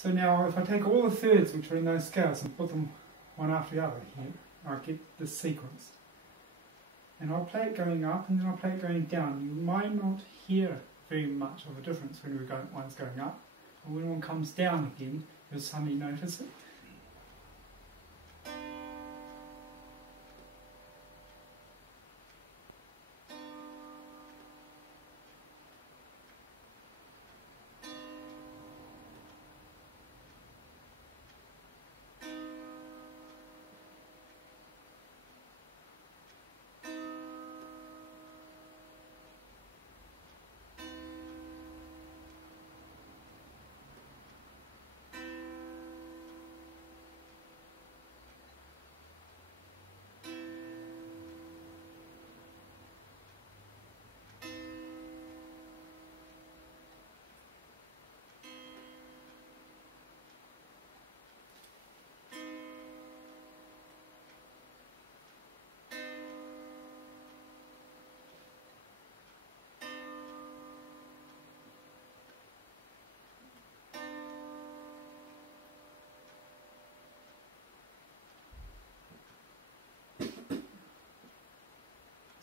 So now if I take all the thirds which are in those scales and put them one after the other here, I get this sequence. And I'll play it going up and then I'll play it going down. You might not hear very much of a difference when one's going up, and when one comes down again, you'll suddenly notice it.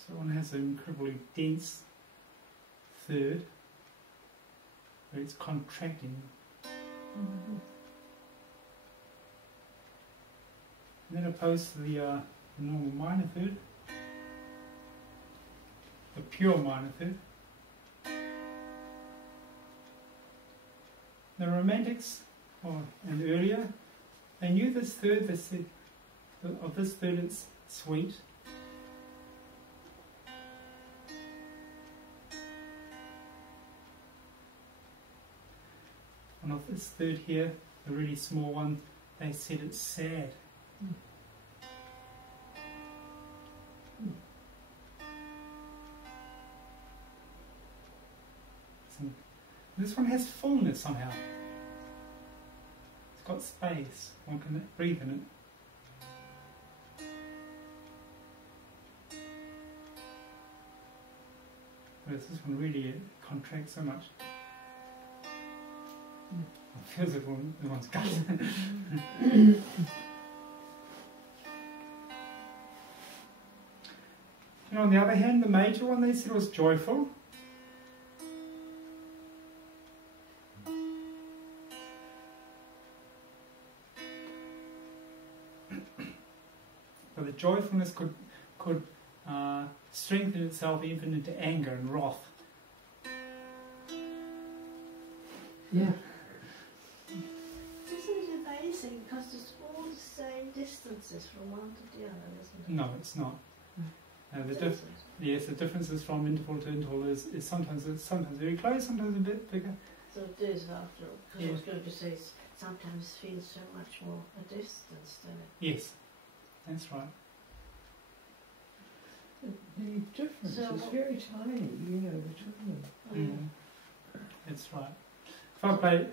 So one has an incredibly dense third, but it's contracting. And then opposed to the normal minor third, the pure minor third. The Romantics, and earlier, they knew this third, they said, of this third it's sweet. And of this third here, the really small one, they said it's sad. So this one has fullness somehow. It's got space, one can breathe in it. Whereas this one really contracts so much. It feels like one's gut. And on the other hand, the major one they said was joyful. But the joyfulness could strengthen itself even into anger and wrath. Yeah. Because it's all the same distances from one to the other, isn't it? No, it's not. Yes, the differences from interval to interval is sometimes very close, sometimes a bit bigger. So it is after all. Because I was going to say sometimes it feels so much more a distance than it. Yes, that's right. The difference is very tiny, between them. That's right. If I play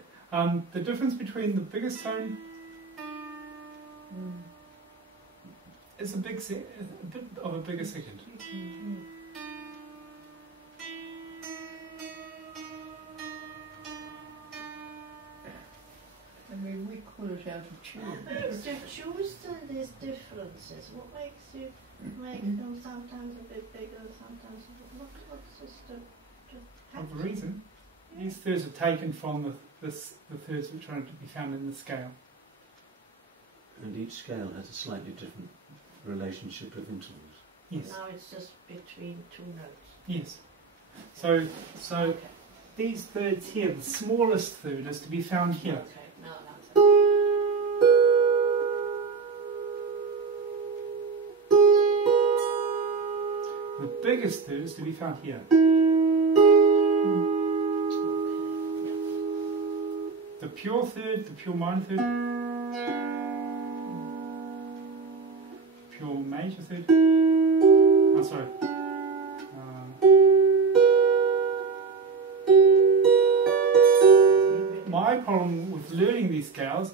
the difference between the biggest tone is a bit of a bigger second. I mean, we call it out of tune. What makes you choose these differences? What makes you make them sometimes a bit bigger, sometimes a bit... What's just The reason? These thirds are taken from the thirds which are to be found in the scale. And each scale has a slightly different relationship of intervals. Yes. Now it's just between two notes. Yes. So Okay. these thirds here, the smallest third is to be found here. Okay, now that's it. The biggest third is to be found here. The pure third, the pure minor third, pure major third. Oh, sorry. My problem with learning these scales,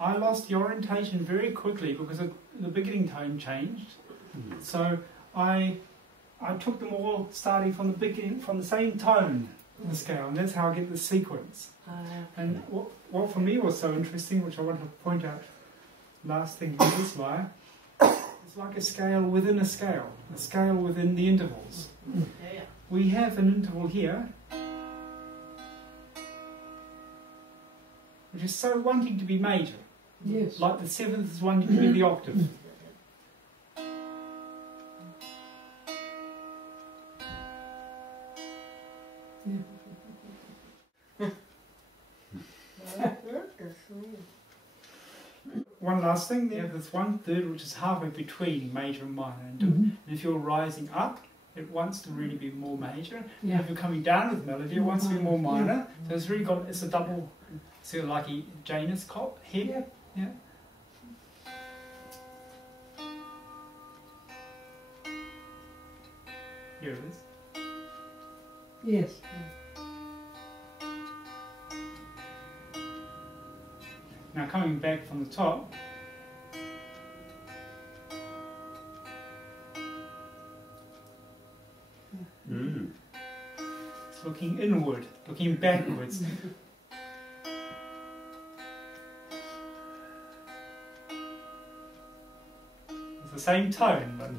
I lost the orientation very quickly because the beginning tone changed. So I took them all starting from the beginning, from the same tone. the scale, and that's how I get the sequence. And what for me was so interesting, which I want to point out last thing with this wire, it's like a scale within a scale within the intervals. Yeah. We have an interval here, which is so wanting to be major, Yes. like the seventh is wanting to be the octave. One last thing, there, there's 1/3 which is halfway between major and minor. And if you're rising up, it wants to really be more major. Yeah. If you're coming down with melody, it wants to be more minor. So it's really got, it's a double, sort of like a Janus cop head. Yeah. Here it is. Yes. Now coming back from the top, it's looking inward, looking backwards. It's the same tone, but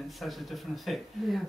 it's such a different effect. Yeah.